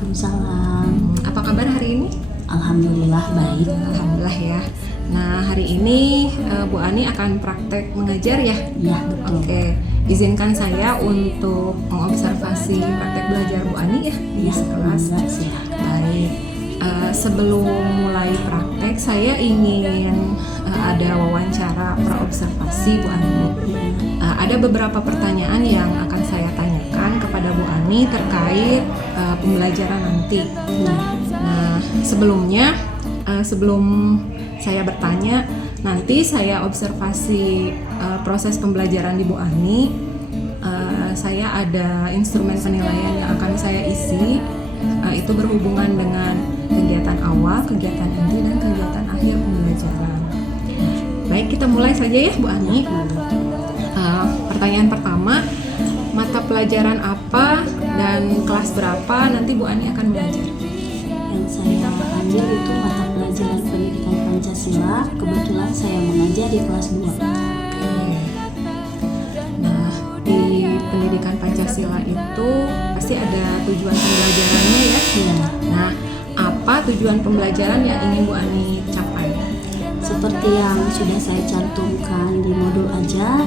Waalaikumsalam. Apa kabar hari ini? Alhamdulillah baik. Alhamdulillah ya. Nah, hari ini Bu Ani akan praktek mengajar ya? Iya, betul. Oke, izinkan saya untuk mengobservasi praktek belajar Bu Ani ya di Iya, sekelas. silakan. Baik. Sebelum mulai praktek, saya ingin ada wawancara praobservasi Bu Ani. Ada beberapa pertanyaan yang akan saya tanyakan kepada Bu Ani terkait pembelajaran nanti. Nah, sebelumnya, sebelum saya bertanya, nanti saya observasi proses pembelajaran di Bu Ani. Saya ada instrumen penilaian yang akan saya isi. Itu berhubungan dengan kegiatan awal, kegiatan inti, dan kegiatan akhir pembelajaran. Baik, kita mulai saja ya Bu Ani. Pertanyaan pertama, mata pelajaran apa dan kelas berapa nanti Bu Ani akan mengajar? Yang saya ambil itu mata pelajaran pendidikan Pancasila. Kebetulan saya mengajar di kelas 2. Nah, di pendidikan Pancasila itu pasti ada tujuan pembelajarannya ya? Iya. Nah, apa tujuan pembelajaran yang ingin Bu Ani capai? Seperti yang sudah saya cantumkan di modul ajar,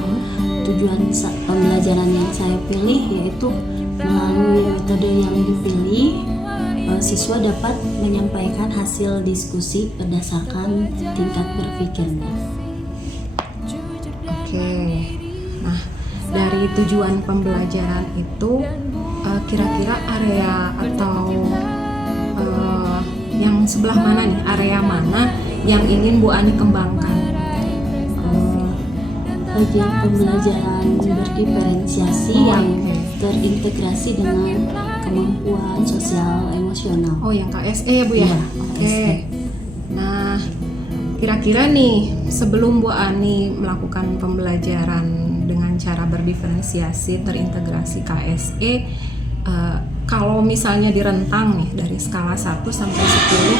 tujuan pembelajaran yang saya pilih yaitu melalui metode yang dipilih, siswa dapat menyampaikan hasil diskusi berdasarkan tingkat berpikirnya. Oke. Nah, dari tujuan pembelajaran itu kira-kira area atau yang sebelah mana nih? Area mana yang ingin Bu Ani kembangkan? Bagian pembelajaran berdiferensiasi yang terintegrasi dengan kemampuan sosial emosional. Oh, yang KSE ya Bu ya? Iya, Oke. KSE. Nah, kira-kira nih sebelum Bu Ani melakukan pembelajaran dengan cara berdiferensiasi terintegrasi KSE, kalau misalnya direntang nih dari skala 1 sampai 10,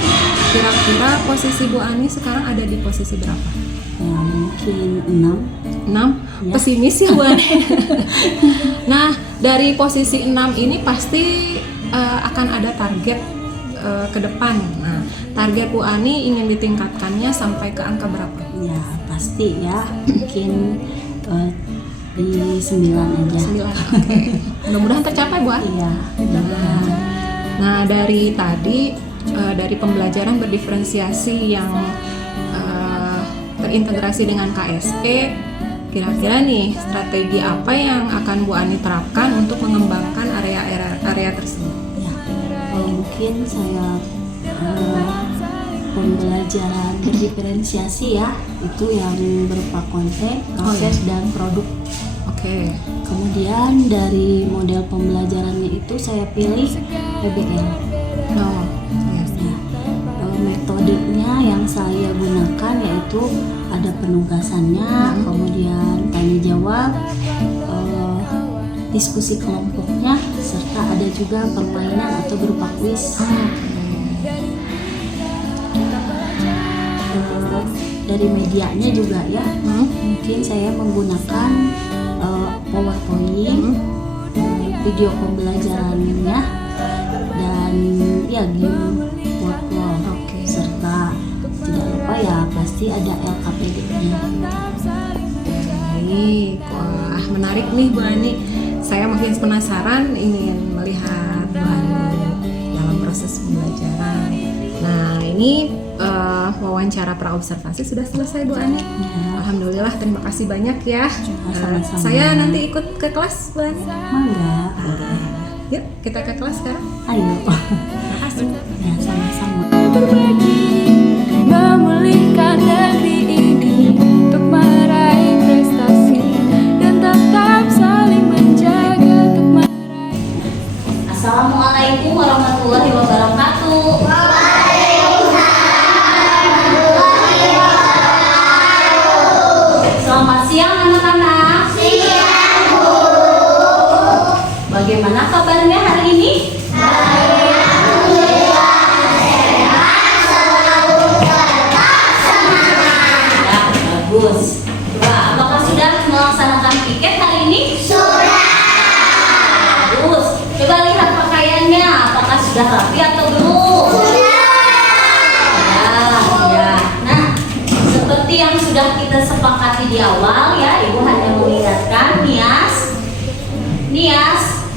kira-kira posisi Bu Ani sekarang ada di posisi berapa? Ya, mungkin 6. 6? Ya. Pesimis ya Bu Ani. Nah, dari posisi 6 ini pasti akan ada target ke depan. Nah, target Bu Ani ingin ditingkatkannya sampai ke angka berapa? Ya, pasti ya. Mungkin di 9 aja. 9. Oke. Mudah-mudahan tercapai Bu Ani. Iya. Nah, dari tadi dari pembelajaran berdiferensiasi yang terintegrasi dengan KSE, kira-kira nih strategi apa yang akan Bu Ani terapkan untuk mengembangkan area tersebut? Ya, mungkin saya pembelajaran berdiferensiasi ya, itu yang berupa konten, proses, dan produk. Oke. Kemudian dari model pembelajarannya itu saya pilih PBL. Oh, yes. Metodenya yang saya gunakan yaitu ada penugasannya, kemudian tanya jawab, diskusi kelompoknya, serta ada juga permainan atau berupa kuis. Dari medianya juga ya, mungkin saya menggunakan PowerPoint, video pembelajarannya, dan ya game workflow. Serta tidak lupa ya pasti ada LKPD-nya. Baik, wah menarik nih Bu Ani. Saya makin penasaran ingin melihat Bu Ani dalam proses pembelajaran. Nah, ini wawancara praobservasi sudah selesai Bu Ani. Ya. Alhamdulillah, terima kasih banyak ya. Sama-sama. Saya nanti ikut ke kelas Bu Ani. Mangga. Yuk, kita ke kelas sekarang. Ayo. Terima kasih. Ya, sama-sama. Berbagi, memulihkan negeri ini untuk meraih prestasi dan tetap saling menjaga untuk meraih. Assalamualaikum warahmatullahi wabarakatuh. Selamat siang anak-anak. Siang, Bu. Bagaimana kabarnya hari ini? Bagus. Coba, apakah sudah melaksanakan piket hari ini? Sudah. Bagus. Coba lihat pakaiannya, apakah sudah rapi atau belum? Ya. Nah, seperti yang sudah kita sepakati di awal ya, Ibu hanya mengingatkan Nias,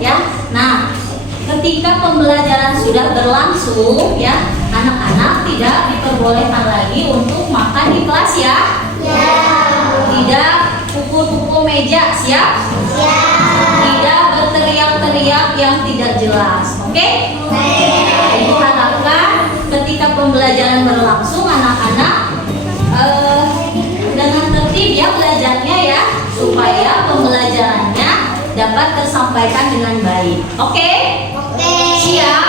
ya. Nah, ketika pembelajaran sudah berlangsung, ya, anak-anak tidak diperbolehkan lagi untuk makan di kelas ya. Tidak pukul-pukul meja, siap? Tidak berteriak-teriak yang tidak jelas, oke? Ibu harapkan ketika pembelajaran berlangsung anak-anak dengan tertib ya belajarnya ya, supaya pembelajarannya dapat tersampaikan dengan baik. Oke? Siap?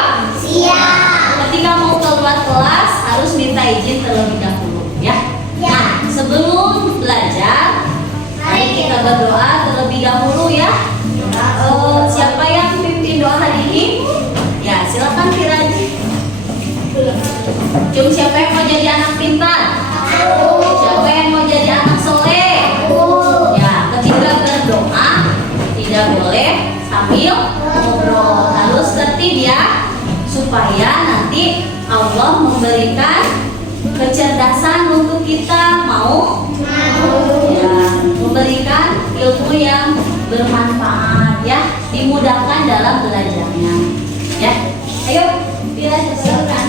Ketika mau keluar kelas harus minta izin terlebih dahulu ya. Nah, sebelum belajar mari kita berdoa terlebih dahulu ya. Siapa yang pimpin doa hari ini? Ya, silakan Kiraji. Siapa yang mau jadi anak pintar? Siapa yang mau jadi anak soleh? Ya, ketika berdoa tidak boleh sambil ngobrol, harus tertib ya, supaya nanti Allah memberikan kecerdasan untuk kita. Mau? Ya, memberikan ilmu yang bermanfaat ya, dimudahkan dalam belajarnya ya. Ayo, silakan.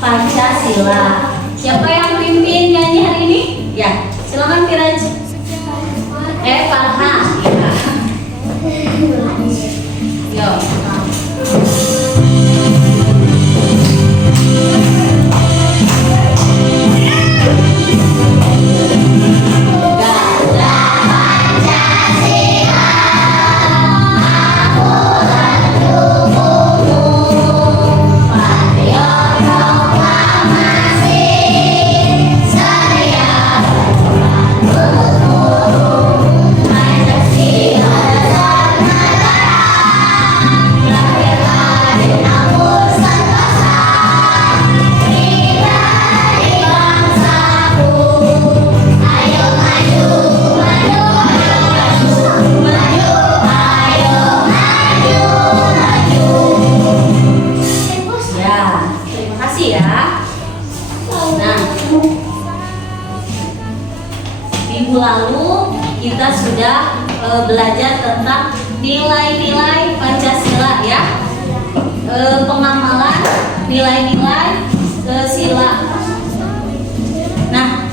Pancasila. Siapa yang pimpin nyanyi hari ini? Ya, silakan Firaj. Farhan. Ya. Yo. Minggu lalu kita sudah belajar tentang nilai-nilai Pancasila ya, pengamalan nilai-nilai sila. Nah,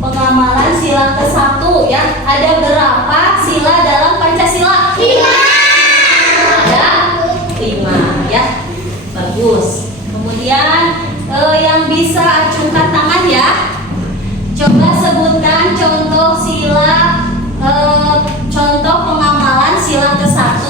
pengamalan sila ke-1 ya, ada berapa sila dalam Pancasila? 5. Ada 5 ya, bagus. Kemudian yang bisa acungkan tangan ya, coba sebutkan contoh sila, contoh pengamalan sila ke-1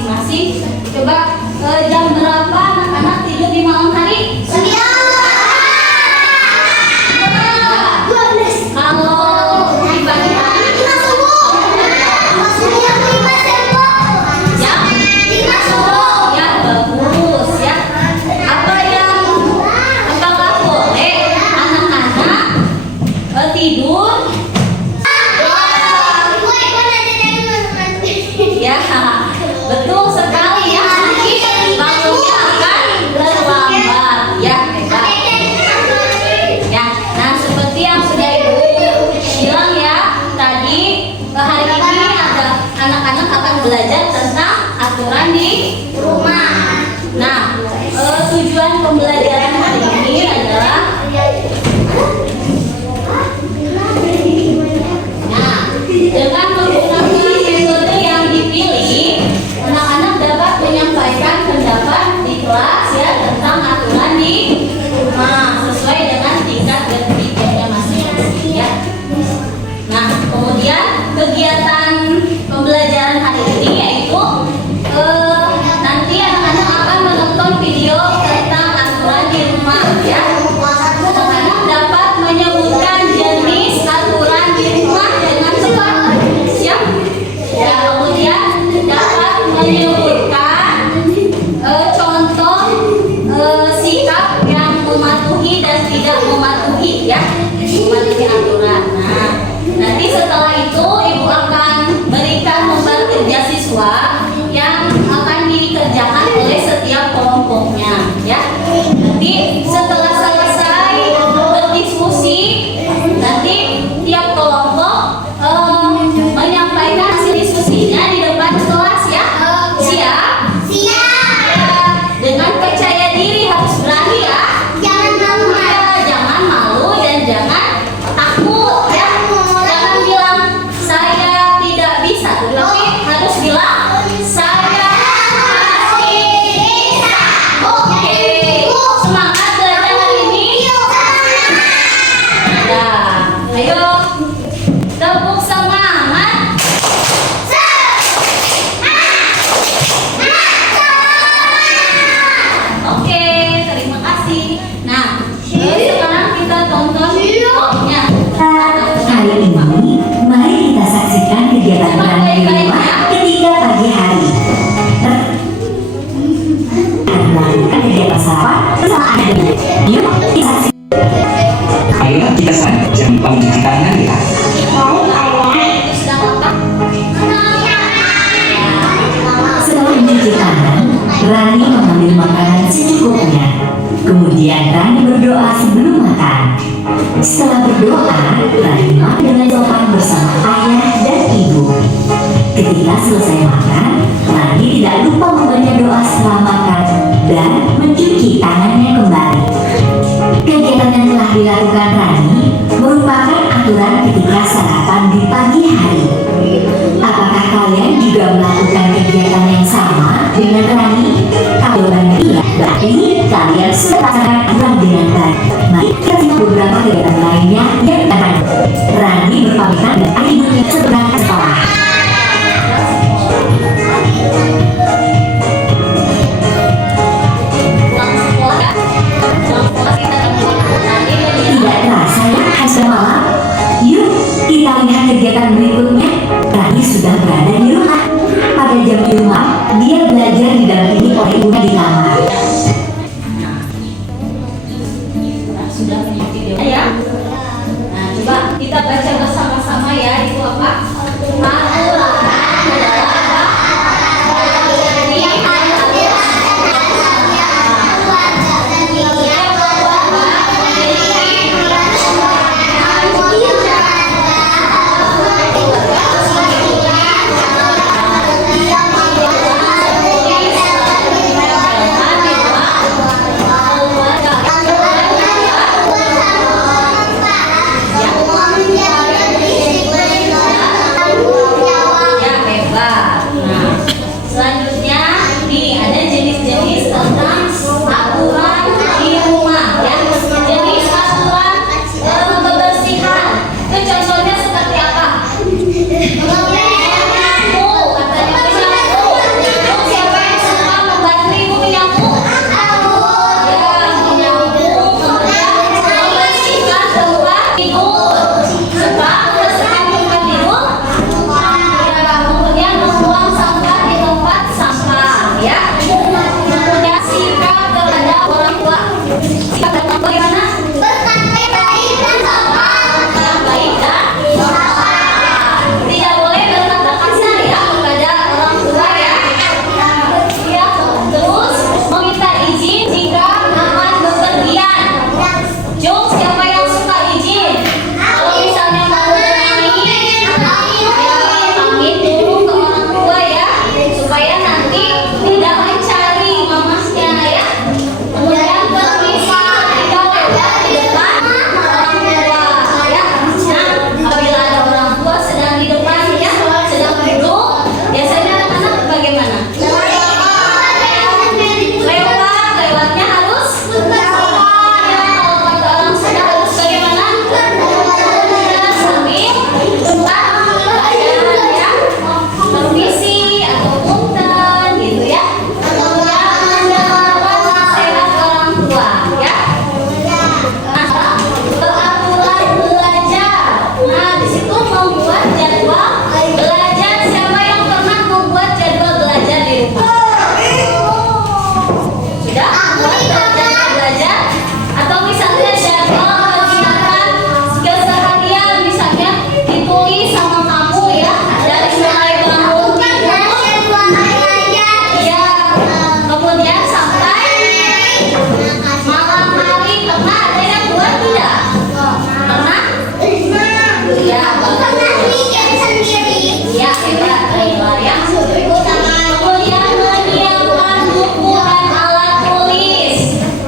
masing-masing. Coba jam berapa anak-anak tidur di malam hari? 9. Kalau di pagi hari? Jam 5 subuh. Ya, bagus ya. Apakah boleh anak-anak tidur? Ya, betul sekali ya. Nanti bangunnya akan terlambat. Ya, hebat. Ya, nah seperti yang sudah Ibu bilang ya tadi, hari ini ada anak-anak akan belajar tentang aturan di rumah. Nah, tujuan pembelajaran hari ini adalah dengan menggunakan metode yang dipilih, anak-anak dapat menyampaikan pendapat di kelas ya tentang aturan di rumah sesuai dengan tingkat kepribadiannya masing-masing ya. Nah, kemudian kegiatan pembelajaran hari ini yaitu nanti anak-anak akan menonton video tentang aturan di rumah ya. Anak-anak dapat menyebutkan jenis aturan di rumah dengan cepat ya. Ya, kemudian dapat menyebutkan contoh sikap yang mematuhi dan tidak mematuhi ya, mematuhi aturan. Nah, nanti setelah itu Ibu akan berikan lembar kerja siswa yang akan dikerjakan oleh setiap kelompoknya ya. Nanti setelah selesai berdiskusi, nanti tiap kelompok menyampaikan hasil diskusinya di depan kelas ya. Siap? Siap. Ya, dengan percaya diri, harus berani ya. Jangan malu. Ya, jangan malu dan jangan takut ya. Jangan bilang saya tidak bisa, tapi harus bilang saya pasti bisa. Oke. Semangat belajar hari ini. Nah, ayo tepuk semangat. Oke, terima kasih. Nah, sekarang kita tonton videonya. Hari ini, mari kita saksikan kegiatan kami di rumah ketika pagi hari. Melakukan kegiatan sarapan bersama anak. Yuk, kita saksikan. Ayo kita jangan lupa mencuci tangan ya. Setelah mencuci tangan, Rani mengambil makanan secukupnya. Kemudian Rani berdoa sebelum makan. Setelah berdoa, Rani makan dengan sopan bersama ayah dan ibu. Ketika selesai makan, Rani tidak lupa membaca doa setelah makan dan mencuci tangannya kembali. Kegiatan yang telah dilakukan Rani merupakan aturan ketika sarapan di pagi hari. Apakah kalian juga melakukan kegiatan yang sama dengan Rani? Kalau iya, berarti kalian sudah melaksanakan aturan dengan baik. Mari kita simak beberapa kegiatan lainnya yang akan Rani berpamitan dan ibunya sebelum ke sekolah. Tidak terasa ya, sudah malam. Yuk, kita lihat kegiatan berikutnya. Rani sudah berada di rumah. Pada jam 5, dia belajar didampingi tidak? Pernah? Iya, bagus. Ya, hebat. Baiklah ya. Kemudian menyiapkan buku dan alat tulis.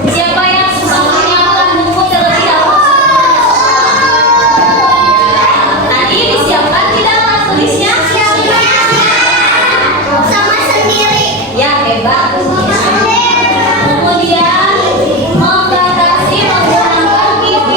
Siapa yang sudah menyiapkan buku terlebih dahulu? Tadi disiapkan tidak alat tulisnya? Ya, hebat. Kemudian membatasi menggunakan TV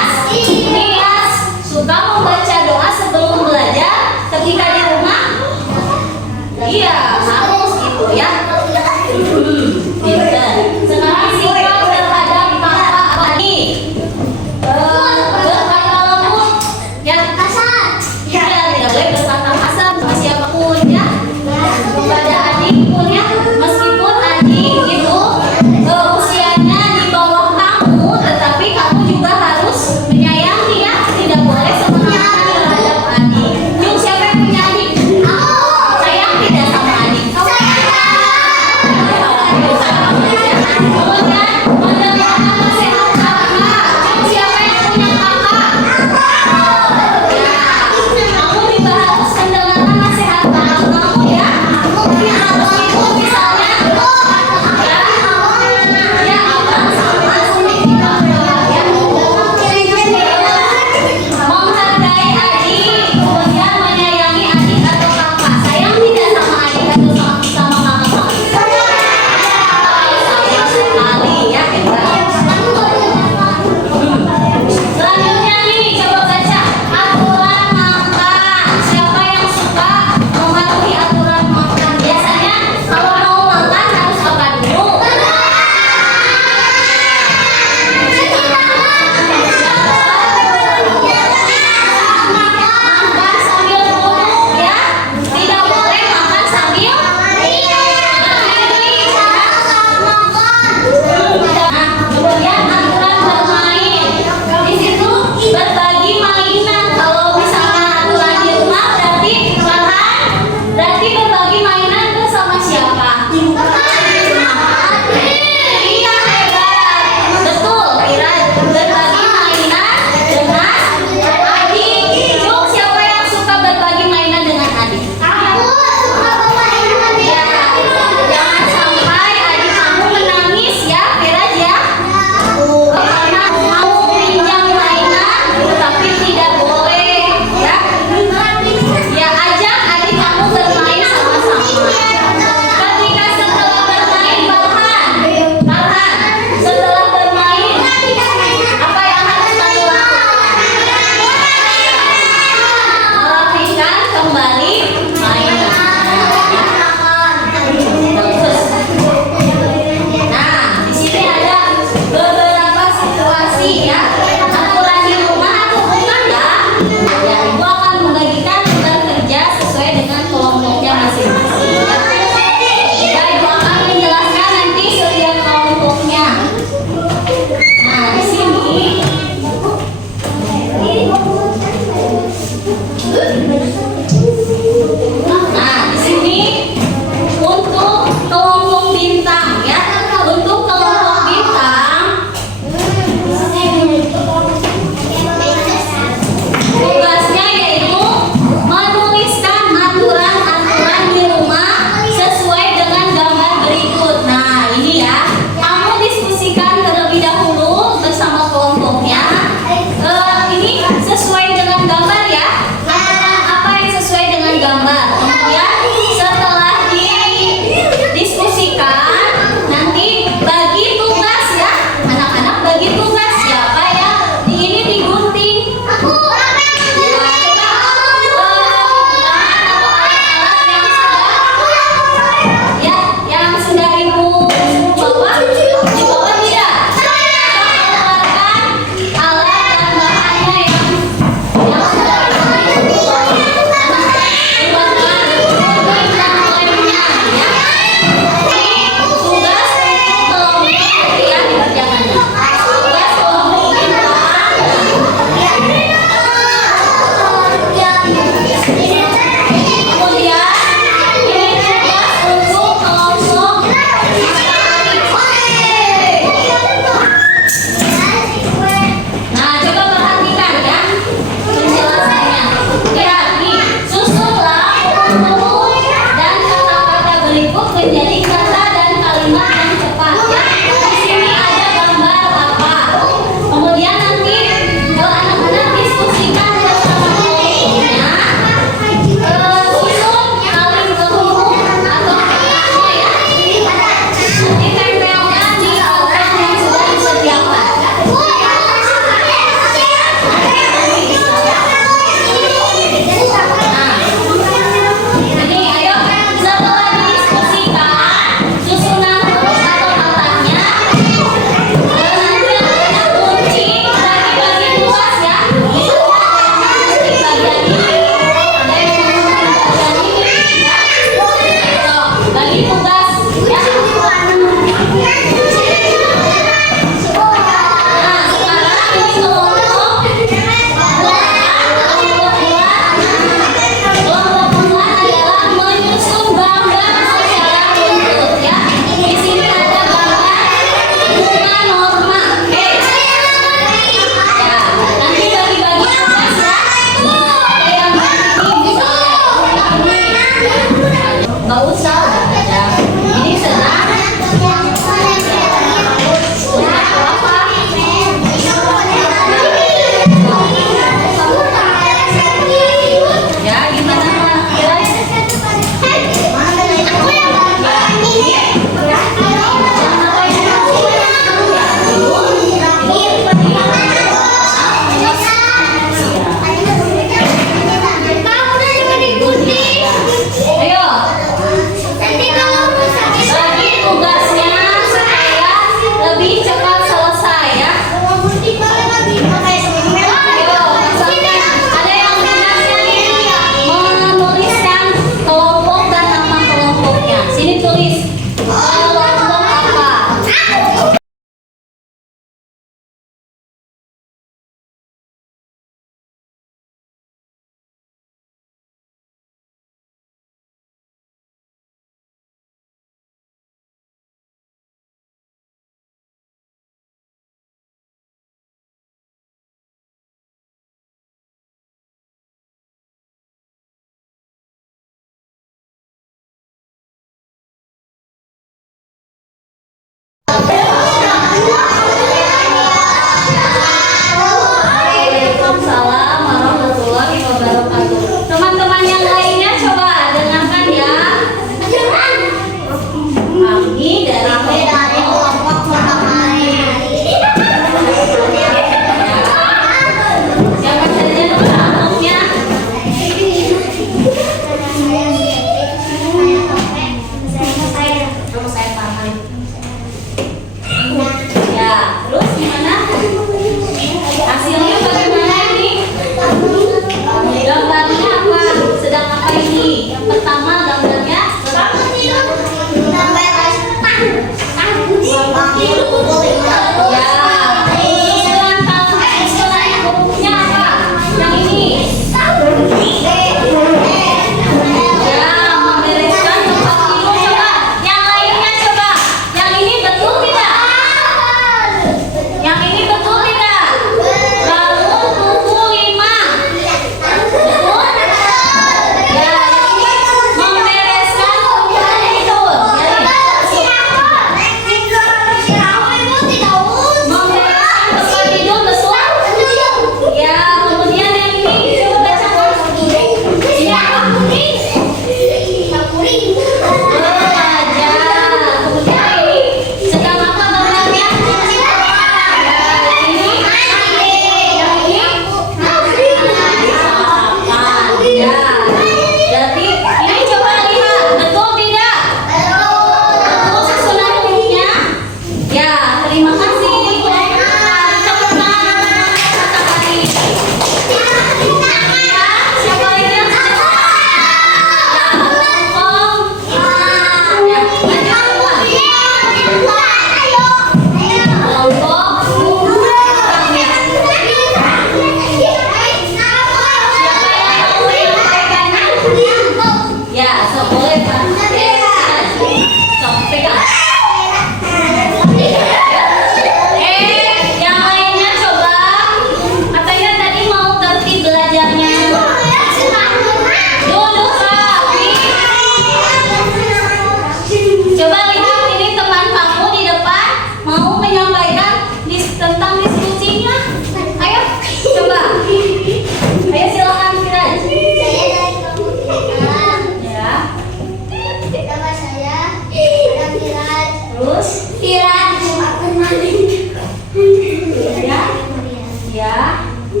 Ya,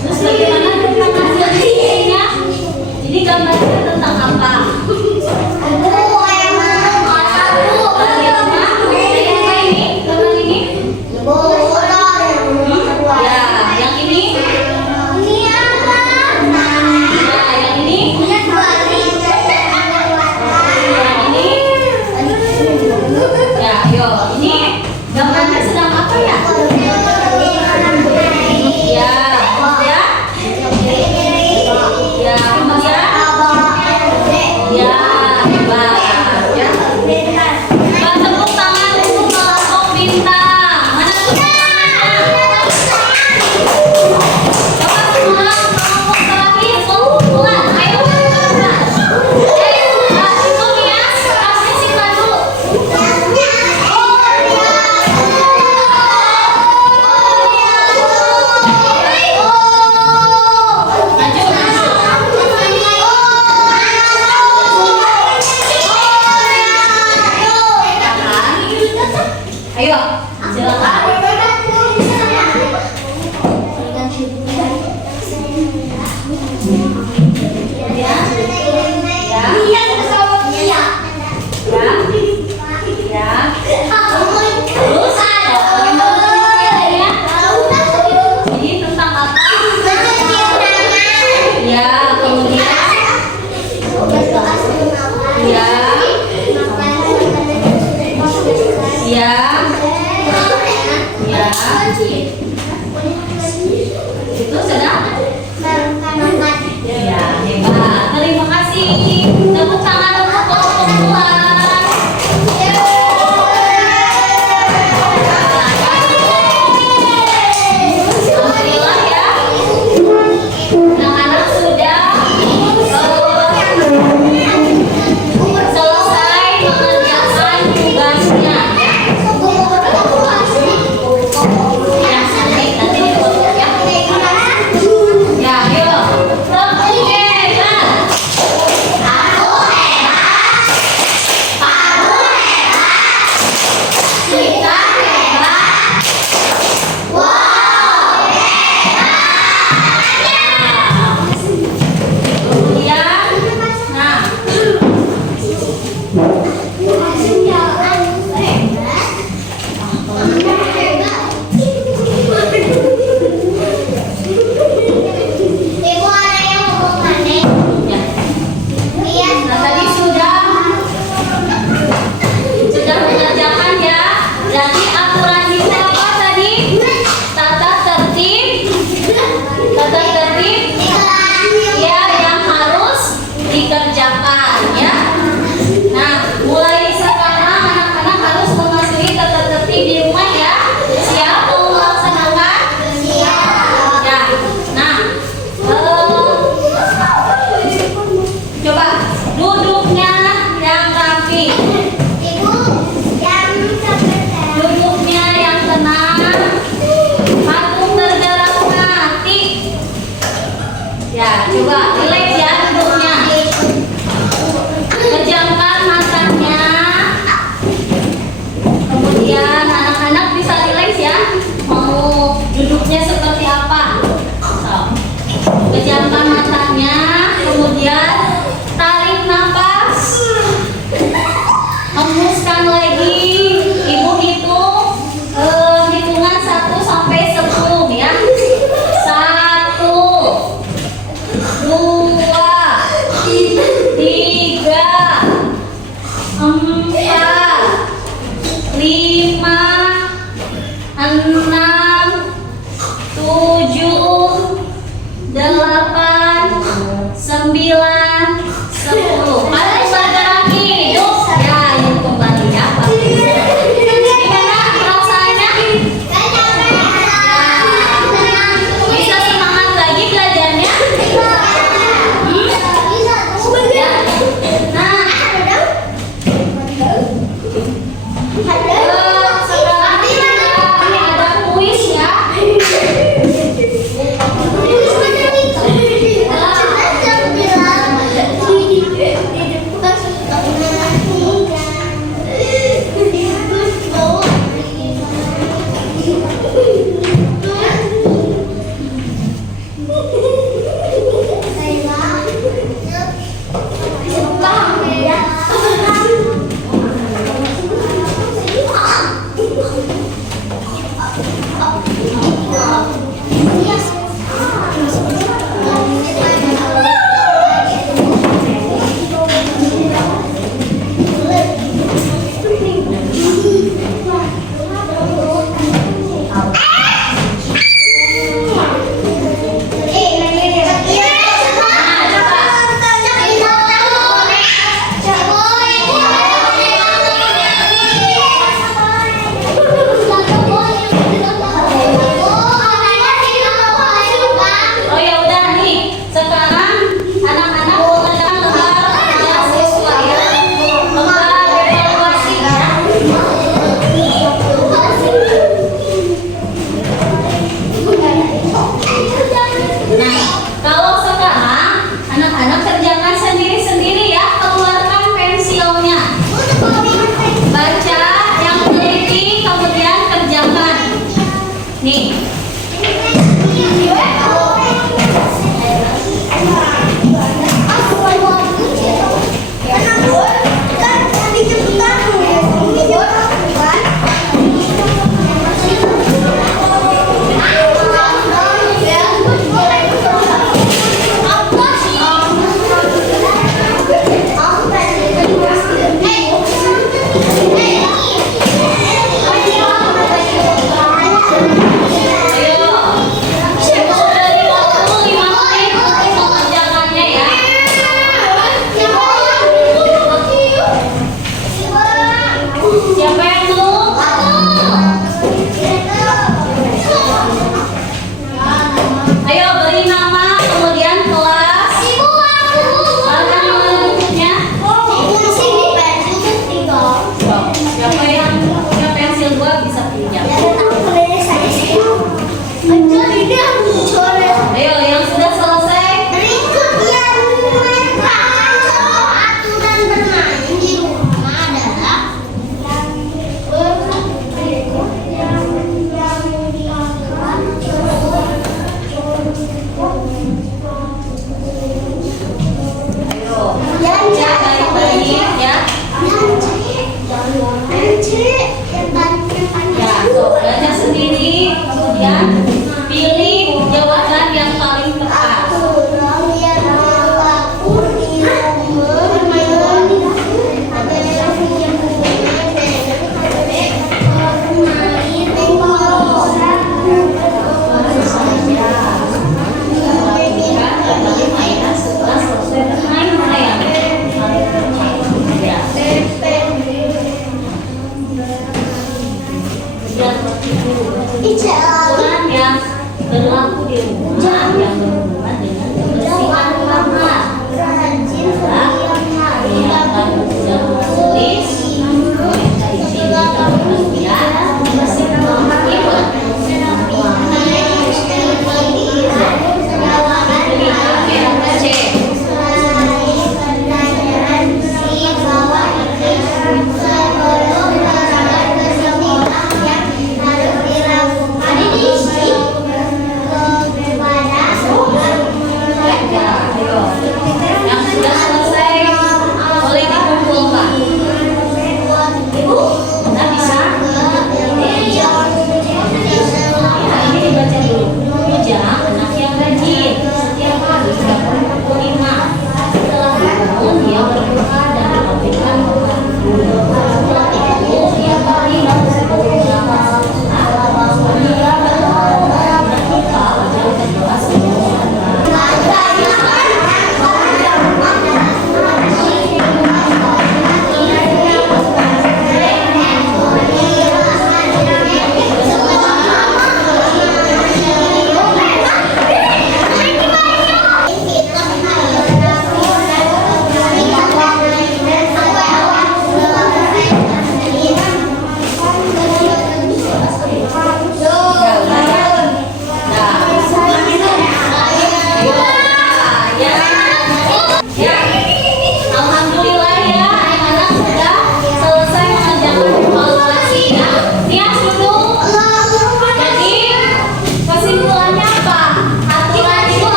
terus bagaimana tentang hasilnya? Ini gambarnya tentang apa? Ayo, silakan. Itu sedang? Ya, hebat. Terima kasih. Tepuk tangan untuk perempuan. Alhamdulillah ya. Anak-anak sudah selesai mengerjakan tugasnya. Ya, coba relax ya duduknya. Pejamkan matanya. Kemudian anak-anak bisa relax ya. Mau duduknya seperti apa? So, pejamkan matanya. Kemudian tarik nafas. Hembuskan lagi. Ibu hitung hitungan 1 sampai 10 ya. 2, 3, 4, 5, 6, 7, 8, 9, 10. Ada belajar lagi. Yuk, ya, yuk kembali ya. Gimana perasaannya? Bisa semangat lagi belajarnya? Sekarang ada kuis ya.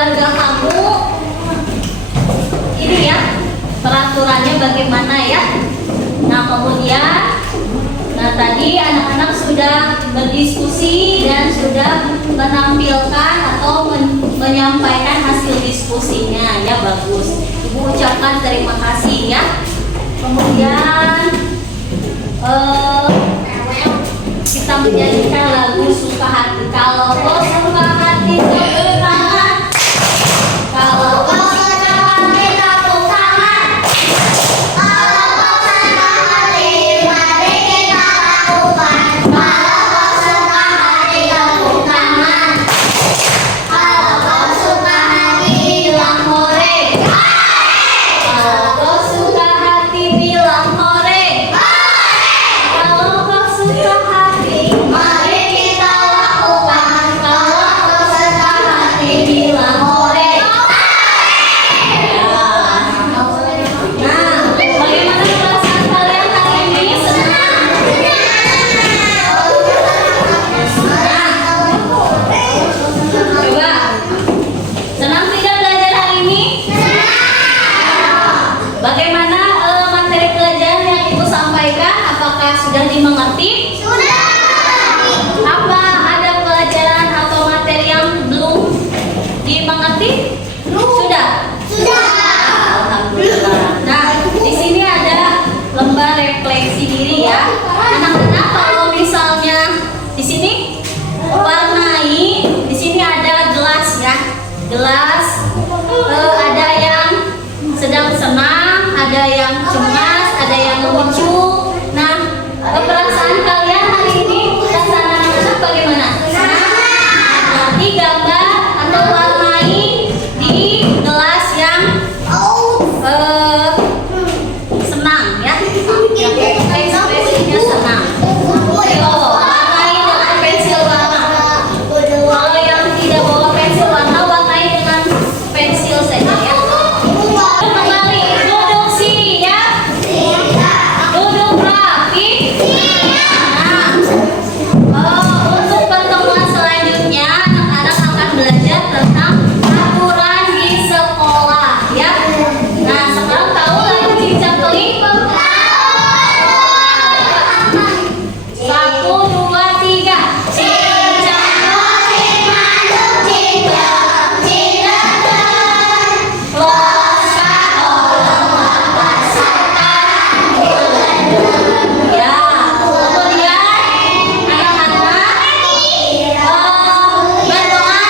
keluarga kamu ini ya peraturannya bagaimana ya. Nah kemudian tadi anak-anak sudah berdiskusi dan sudah menampilkan atau menyampaikan hasil diskusinya ya, bagus. Ibu ucapkan terima kasih ya. Kemudian kita menyanyikan lagu Suka Hati. Kalau kau suka hati tepuk tangan. Kalau kau suka hati tepuk tangan. Kalau kau suka hati mari kita lakukan. Kalau kau suka hati tepuk tangan. Kalau kau suka hati bilang hore. Kalau kau suka hati bilang hore. Kalau kau suka hati mari kita lakukan. Kalau kau suka hati bilang hore. Nah, bagaimana perasaan kalian hari ini? Senang? Sudah. Apa ada pelajaran atau materi yang belum dimengerti? Sudah. Alhamdulillah. Nah, di sini ada lembar refleksi diri ya. Anak-anak kalau misalnya di sini warnai, di sini ada gelas ya. Gelas ada yang sedang senang, ada yang cemas, ada yang lucu. Nah, perasaan kalian hari ini, perasaan anak-anak bagaimana? Berarti gambar atau warnai di gelas yang senang ya. Yang ekspresinya senang. Ayo, warnai dengan pensil warna. Kalau yang tidak bawa pensil warna, warnai dengan pensil saja ya. Kembali duduk sini ya. Duduk rapi. Nah, untuk pertemuan selanjutnya anak-anak akan belajar tentang aturan di sekolah ya. Nah, sekarang tahu lagi cincang keling? 1, 2, 3. Cincang keling masuk cincang, cincang keling. Loskan orang pasangan bulan. Ya, kemudian anak-anak berdoa.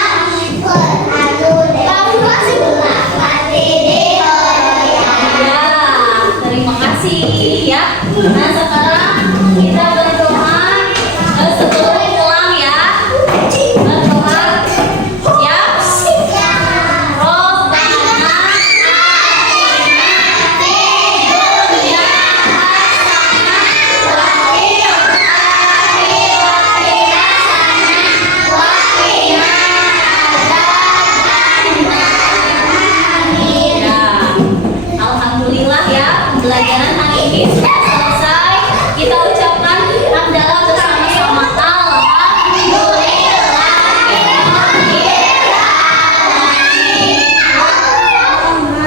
Ya, terima kasih ya. Nah, sekarang kita berdoa sebelum pulang ya. Berdoa. Siap? Robbana atina fid dunya hasanah wa fil akhirati hasanah wa qina adzabannar. Ya, alhamdulillah ya, pembelajaran hari ini sudah selesai. Kita ucapkan hamdalah bersama-sama.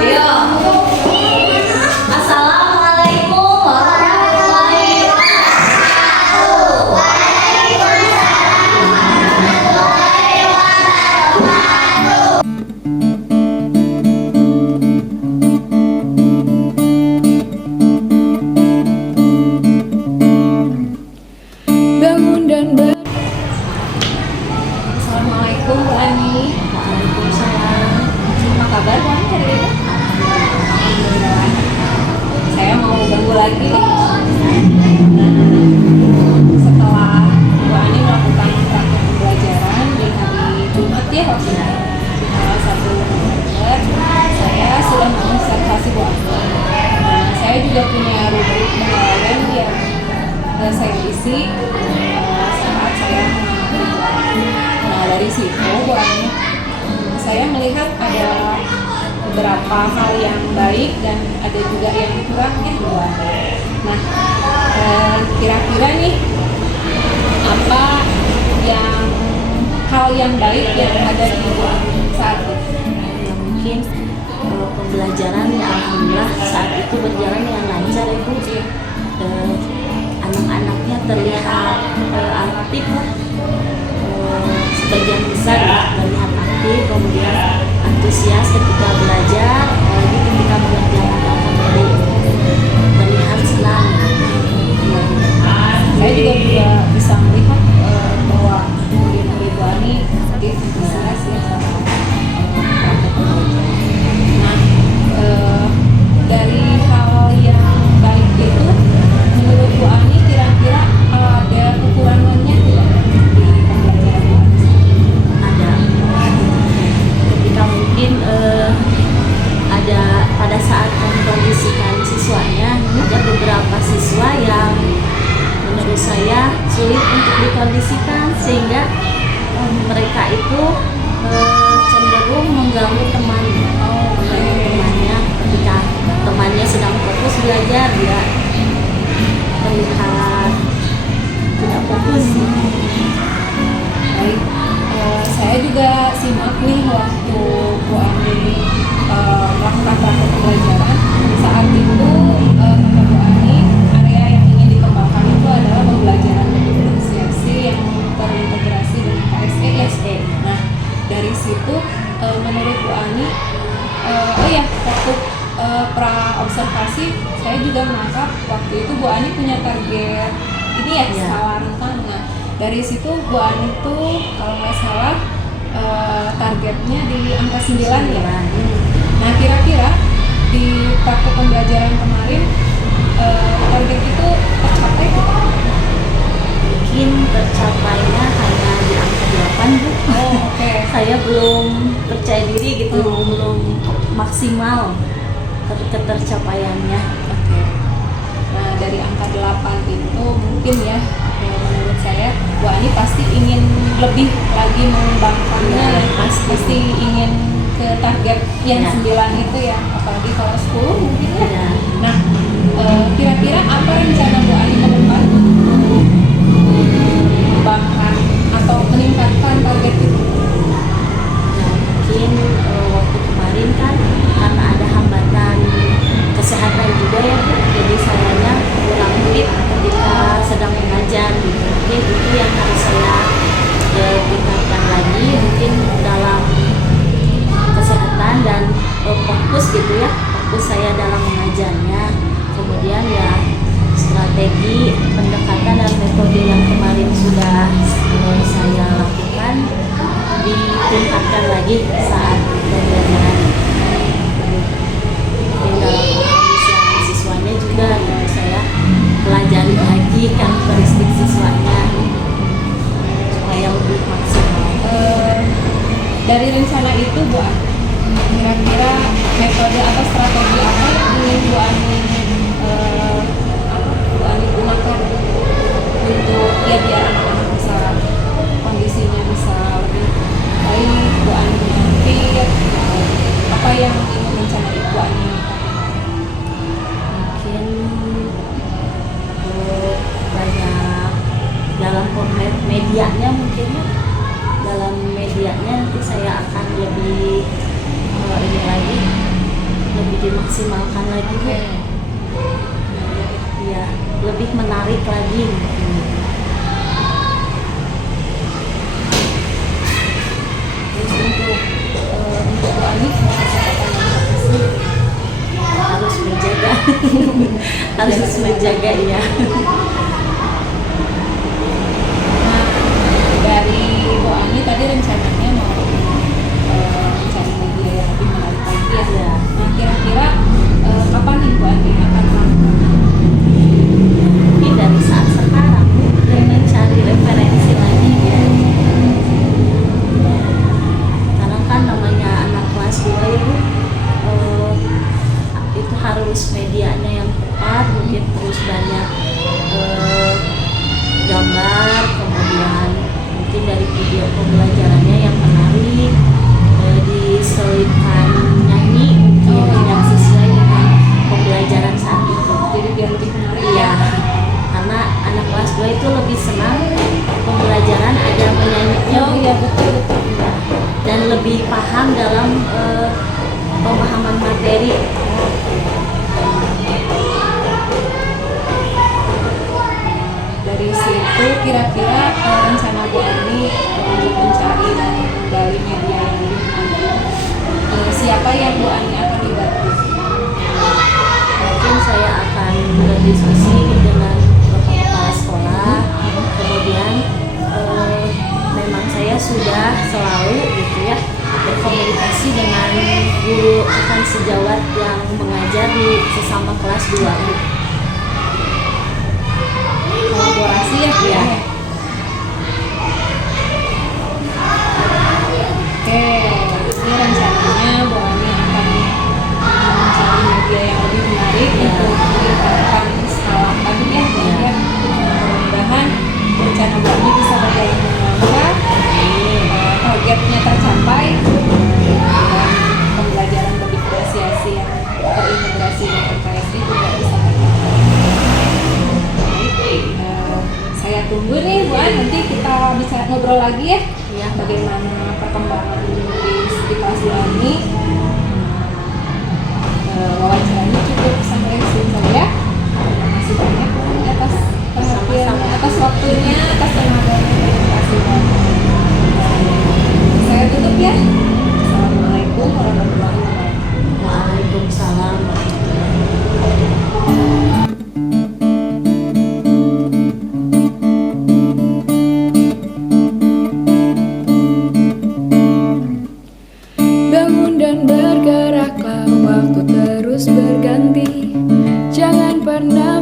Ayo. Assalamualaikum warahmatullahi wabarakatuh. Bangun dan Assalamualaikum Bu Ani. Waalaikumsalam. Apa kabar Bu Ani hari ini? Alhamdulillah. Saya mau ganggu lagi. Setelah Bu Ani melakukan praktek pembelajaran di hari Jumat ya waktu itu, di tanggal 1 November, saya sudah mengobservasi Bu Ani. Saya juga punya rubrik penilaian yang saya isi saat saya mengambil Bu Ani. Nah, dari situ Bu Ani, saya melihat ada beberapa hal yang baik dan ada juga yang kurangnya Bu Ani. Nah, kira-kira nih apa yang hal yang baik yang ada di Bu Ani saat ini? Ya, mungkin pembelajaran ya alhamdulillah saat itu berjalan yang lancar ya Bu. Anak-anaknya terlihat aktif lah. Sebagian besar ya, terlihat aktif, kemudian antusias ketika belajar, apalagi ketika mengerjakan materi terlihat senang. Saya juga bisa melihat bahwa murid-murid Bu Ani aktif antusias ya sama praktek pembelajaran. Nah, dari hal yang baik itu menurut Bu Ani kira-kira ada kekurangannya tidak di pembelajaran Bu Ani? Ada ketika mungkin ada pada saat mengkondisikan siswanya, ada beberapa siswa yang menurut saya sulit untuk dikondisikan sehingga mereka itu cenderung mengganggu temannya ketika temannya sedang fokus belajar, dia terlihat tidak fokus. Baik, saya juga simak nih waktu Bu Ani melakukan praktek pembelajaran. Saat itu kata Bu Ani, area yang ingin dikembangkan itu adalah pembelajaran Bu Ani punya target ini ya, Iya. skala rentan. Nah, dari situ Bu Ani tuh kalau nggak salah targetnya di angka 9 ya. Nah, kira-kira di praktek pembelajaran kemarin target itu tercapai nggak? Mungkin tercapainya hanya di angka 8 Bu. Oh, oke. Saya belum percaya diri gitu, belum maksimal ketercapaiannya. Oke. Nah, dari angka 8 itu mungkin ya, menurut saya Bu Ani pasti ingin lebih lagi mengembangkannya, Ya, pasti ingin ke target yang Ya. 9 itu ya, apalagi kalau 10 mungkin ya. Ya. Nah, kira-kira apa rencana Bu Ani ke depan untuk mengembangkan atau meningkatkan target itu? Nah, mungkin waktu kemarin kan karena ada hambatan kesehatan juga ya Bu, jadi sayanya kurang fit ketika sedang mengajar gitu. Mungkin itu yang harus saya tingkatkan lagi, mungkin dalam kesehatan dan fokus gitu ya, fokus saya dalam mengajarnya. Kemudian ya strategi pendekatan dan metode yang kemarin sudah saya lakukan ditingkatkan lagi saat pembelajaran. Mungkin dalam pengisian siswanya juga gitu, saya pelajari lagi karakteristik siswanya supaya lebih maksimal. Dari rencana itu Bu Ani, kira-kira metode atau strategi apa yang ingin Bu Ani gunakan untuk ya biar anak-anak bisa kondisinya bisa lebih baik, Bu Ani fit, apa yang ingin rencana Bu Ani? Mungkin banyak dalam format medianya, mungkin ya dalam medianya nanti saya akan lebih ini lagi, lebih dimaksimalkan lagi Bu. Ya, lebih menarik lagi. Terus untuk Bu Ani kesehatan yang apa sih? Harus menjaga harus menjaga ya. Nah, dari Bu Ani tadi rencananya mau mencari media yang lebih menarik lagi ya. Ya. Nah, kira-kira kapan nih Bu Ani akan melakukan? Mungkin dari saat sekarang Bu, dan mencari referensi lagi ya. Karena kan namanya anak kelas 2 itu itu harus medianya yang tepat, mungkin terus banyak gambar, kemudian mungkin dari video pembelajarannya yang menarik, diselipkan nyanyi mungkin yang sesuai dengan pembelajaran saat itu. Jadi biar lebih menarik Iya, ya. karena anak kelas 2 itu lebih senang pembelajaran ada menyanyinya Oh iya, betul. Ya, dan lebih paham dalam pemahaman materi. Dari situ kira-kira rencana Bu Ani untuk mencari dan menggali media yang lebih menarik, siapa yang Bu Ani akan libatkan? Mungkin saya akan berdiskusi dengan bapak kepala sekolah. Kemudian memang saya sudah selalu gitu ya berkomunikasi dengan guru akan sejawat yang mengajar di sesama kelas 2 Bu. Kolaborasi ya Bu Iya. ya. Oke, ini rencananya Bu Ani akan mencari media yang lebih menarik Ya. untuk meningkatkan skala tadi ya Bu Ya. ya. Mudah-mudahan rencana Bu Ani bisa berjalan dengan lancar, targetnya tercapai, dan pembelajaran berdifferensiasi yang terintegrasi dengan PKSD juga bisa tercapai. Saya tunggu nih Bu An, nanti kita bisa ngobrol lagi ya, Ya. bagaimana perkembangan di kelas 2 ini. Wawancaranya cukup sampai sini saja. Terima kasih banyak Bu An atas perhatian, Sama-sama. atas waktunya, atas tenaganya. Terima kasih banyak. Saya tutup ya. Assalamualaikum warahmatullahi wabarakatuh. Waalaikumsalam warahmatullahi wabarakatuh. Bangun dan bergeraklah, waktu terus berganti. Jangan pernah